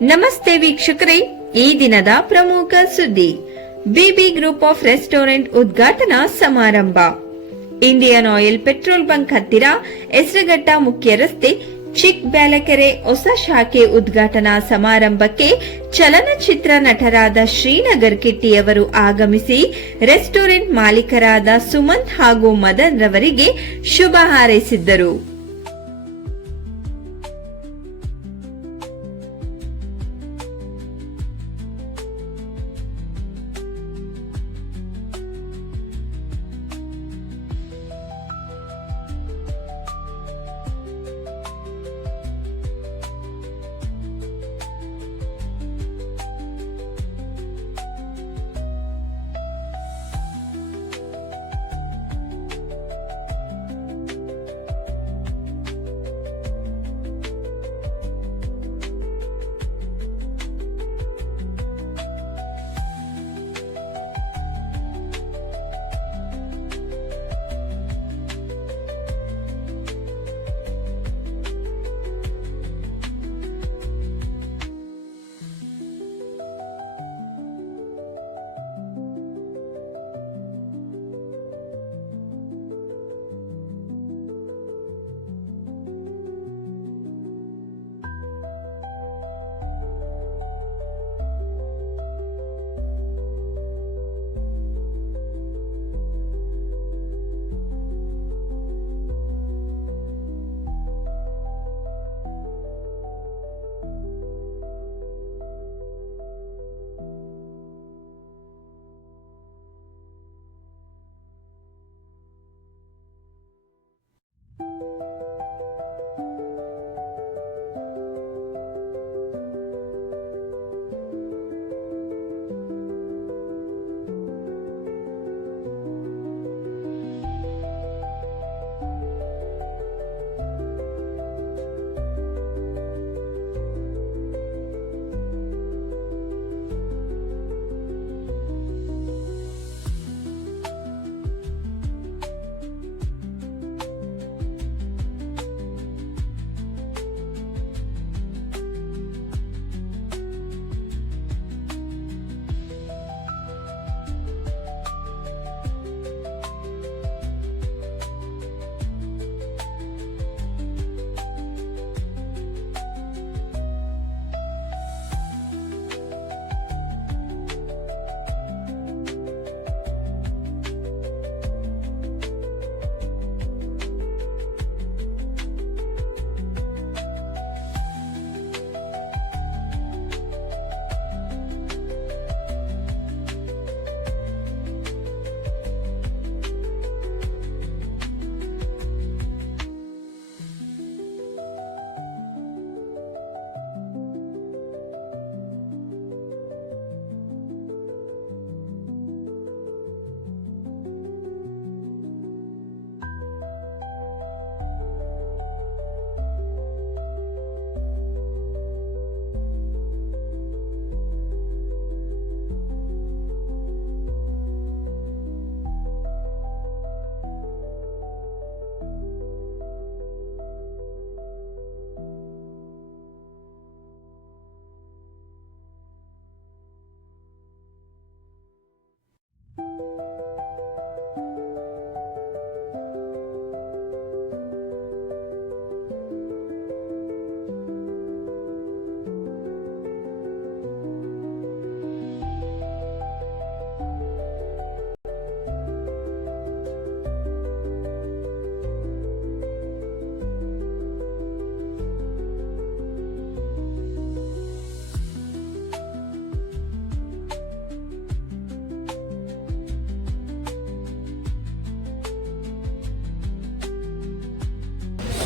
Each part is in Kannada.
ನಮಸ್ತೆ ವೀಕ್ಷಕರೇ, ಈ ದಿನದ ಪ್ರಮುಖ ಸುದ್ದಿ. ಬಿಬಿ ಗ್ರೂಪ್ ಆಫ್ ರೆಸ್ಟೋರೆಂಟ್ ಉದ್ಘಾಟನಾ ಸಮಾರಂಭ. ಇಂಡಿಯನ್ ಆಯಿಲ್ ಪೆಟ್ರೋಲ್ ಬಂಕ್ ಹತ್ತಿರ ಹೆಸರಘಟ್ಟ ಮುಖ್ಯ ರಸ್ತೆ, ಚಿಕ್ಕಬ್ಯಾಲಕೆರೆ ಹೊಸ ಶಾಖೆ ಉದ್ಘಾಟನಾ ಸಮಾರಂಭಕ್ಕೆ ಚಲನಚಿತ್ರ ನಟರಾದ ಶ್ರೀನಗರ್ ಕಿಟ್ಟಿಯವರು ಆಗಮಿಸಿ ರೆಸ್ಟೋರೆಂಟ್ ಮಾಲೀಕರಾದ ಸುಮಂತ್ ಹಾಗೂ ಮದನ್ ರವರಿಗೆ ಶುಭ ಹಾರೈಸಿದ್ದರು.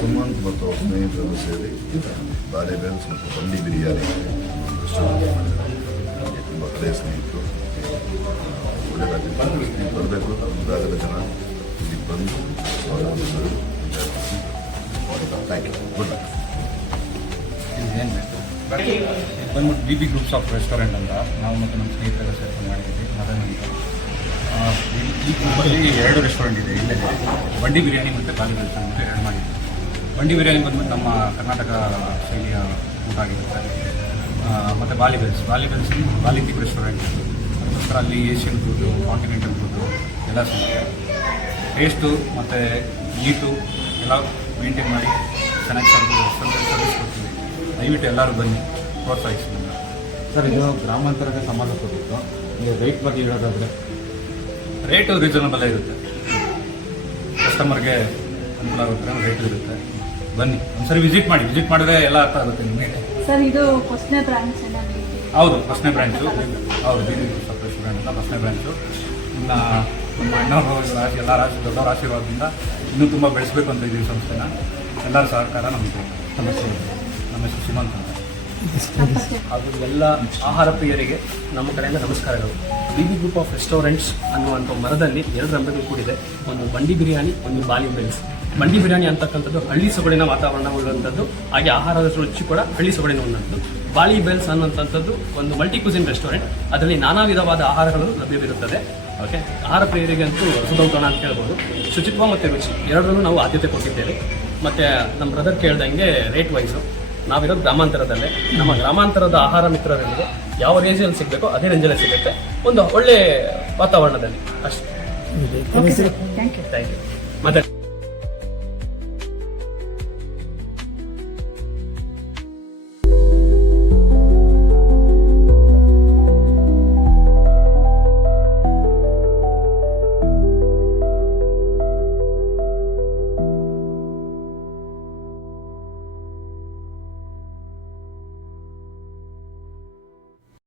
ಸುಮಂತ್ ಮತ್ತು ಸ್ನೇಹಿತರು ಸೇರಿ ಬಾರೆ ಬೇಲ್ಸ್ ಮತ್ತು ಬಂಡಿ ಬಿರಿಯಾನಿ ರೆಸ್ಟೋರೆಂಟ್ ಮಾಡಿದ್ದಾರೆ. ತುಂಬ ಹಳೆಯ ಸ್ನೇಹಿತರು, ಒಳ್ಳೆಯದಾಗಿತ್ತು. ನೀವು ಬರಬೇಕು, ಭಾಗದ ಜನ ಇಲ್ಲಿ ಬಂದು ಸ್ವಾಗತಿಸಿದರು. Thank you. Good luck. ಬಂದ್ಬಿಟ್ಟು B B groups of restaurant ಅಂತ ನಾವು ಮತ್ತು ನಮ್ಮ ಸ್ನೇಹಿತರೆಲ್ಲ ಸೇರ್ಕೊಂಡು ಮಾಡಿದ್ದೀವಿ. ಮದನ್ ಅಂತ ಈ ಗ್ರೂಪಲ್ಲಿ 2 ರೆಸ್ಟೋರೆಂಟ್ ಇದೆ. ಇಲ್ಲೇ ಬಂಡಿ ಬಿರಿಯಾನಿ ಮತ್ತು ಬಾಲಿ ರೆಸ್ಟೋರೆಂಟ್ ಅಂತ 2 ಮಾಡಿದ್ದೀವಿ. ಬಂಡಿ ಬಿರಿಯಾನಿ ಬಂದ್ಬಿಟ್ಟು ನಮ್ಮ ಕರ್ನಾಟಕ ಶೈಲಿಯ ಊಟ ಆಗಿರುತ್ತೆ. ಮತ್ತು ಬಾಲಿ ದೀಪ್ ರೆಸ್ಟೋರೆಂಟ್, ಅದಕ್ಕೋಸ್ಕರ ಅಲ್ಲಿ ಏಷ್ಯನ್ ಫುಡ್ಡು, ಕಾಂಟಿನೆಂಟಲ್ ಫುಡ್ಡು ಎಲ್ಲ ಸಿಗುತ್ತೆ. ಟೇಸ್ಟು ಮತ್ತು ನೀಟು ಎಲ್ಲ ಮೇಂಟೈನ್ ಮಾಡಿ ಚೆನ್ನಾಗಿ ಸರ್ವಿಸ್ ಕೊಡ್ತೀವಿ. ದಯವಿಟ್ಟು ಎಲ್ಲರೂ ಬನ್ನಿ, ಪ್ರೋತ್ಸಾಹಿಸಿ. ಸರ್, ಇದು ಗ್ರಾಮಾಂತರಕ್ಕೆ ಸಂಬಂಧಪಟ್ಟಿತ್ತು. ನೀವು ರೇಟ್ ಬಗ್ಗೆ ಹೇಳೋದಾದರೆ? ರೇಟು ರೀಸನಬಲ್ ಇರುತ್ತೆ, ಕಸ್ಟಮರ್ಗೆ ಅನುಕೂಲ ಆಗುತ್ತೆ, ರೇಟು ಇರುತ್ತೆ. ಬನ್ನಿ ಒಂದ್ಸರಿ ವಿಸಿಟ್ ಮಾಡಿದ್ರೆ ಎಲ್ಲ ಅರ್ಥ ಆಗುತ್ತೆ ನಿಮಗೆ. ಸರ್, ಇದು ಫಸ್ಟ್ನೇ ಬ್ರಾಂಚ್ ಹೌದು, ಫಸ್ಟ್ನೇ ಬ್ರಾಂಚು. ಹೌದು, B B groups of restaurant ಅಂತ ಫಸ್ಟ್ನೇ ಬ್ರಾಂಚು. ಇನ್ನು ನಮ್ಮ ಅಣ್ಣವರು ಎಲ್ಲ ದೊಡ್ಡವರ ಆಶೀರ್ವಾದದಿಂದ ಇನ್ನೂ ತುಂಬ ಬೆಳೆಸಬೇಕು ಅಂತ ಇದ್ದೀವಿ ಸಂಸ್ಥೆನ. ಎಲ್ಲರ ಸಹಕಾರ ನಮಗೆ. ನಮ್ಮ ಹೆಸರು ಸುಮಂತ್ ಅಂತ. ಹಾಗೂ ಎಲ್ಲ ಆಹಾರ ಪ್ರಿಯರಿಗೆ ನಮ್ಮ ಕಡೆಯಿಂದ ನಮಸ್ಕಾರಗಳು. BB ಗ್ರೂಪ್ ಆಫ್ ರೆಸ್ಟೋರೆಂಟ್ಸ್ ಅನ್ನುವಂಥ ಮರದಲ್ಲಿ 2 ರಂಬೆಗಳು ಕೂಡಿದೆ. ಒಂದು ಬಂಡಿ ಬಿರಿಯಾನಿ, ಒಂದು ಬಾಲಿ ಬೆಲ್ಸ್. ಬಂಡಿ ಬಿರಿಯಾನಿ ಅಂತಕ್ಕಂಥದ್ದು ಹಳ್ಳಿ ಸೊಗಡಿನ ವಾತಾವರಣ ಉಳ್ಳಂಥದ್ದು, ಹಾಗೆ ಆಹಾರದ ರುಚಿ ಕೂಡ ಹಳ್ಳಿ ಸೊಗಡಿನ ಉಳ್ಳಂಥದ್ದು. ಬಾಲಿ ಬೆಲ್ಸ್ ಅನ್ನುವಂಥದ್ದು ಒಂದು ಮಲ್ಟಿ ಕ್ಯೂಸಿನ್ ರೆಸ್ಟೋರೆಂಟ್. ಅದರಲ್ಲಿ ನಾನಾ ವಿಧವಾದ ಆಹಾರಗಳು ಲಭ್ಯವಿರುತ್ತದೆ. ಓಕೆ, ಆಹಾರ ಪ್ರಿಯರಿಗಂತೂ ಸುಧೌತಣ ಅಂತ ಹೇಳ್ಬೋದು. ಶುಚಿತ್ವ ಮತ್ತು ರುಚಿ ಎರಡರಲ್ಲೂ ನಾವು ಆದ್ಯತೆ ಕೊಟ್ಟಿದ್ದೇವೆ. ಮತ್ತು ನಮ್ಮ ಬ್ರದರ್ ಕೇಳ್ದಂಗೆ ರೇಟ್ ವೈಸು ನಾವಿರೋದು ಗ್ರಾಮಾಂತರದಲ್ಲೇ. ನಮ್ಮ ಗ್ರಾಮಾಂತರದ ಆಹಾರ ಮಿತ್ರರಿಗೆ ಯಾವ ರೇಂಜಲ್ಲಿ ಸಿಗಬೇಕೋ ಅದೇ ರೇಂಜಲ್ಲೇ ಸಿಗುತ್ತೆ, ಒಂದು ಒಳ್ಳೆ ವಾತಾವರಣದಲ್ಲಿ ಅಷ್ಟೇ. Thank you. ಮತ್ತೆ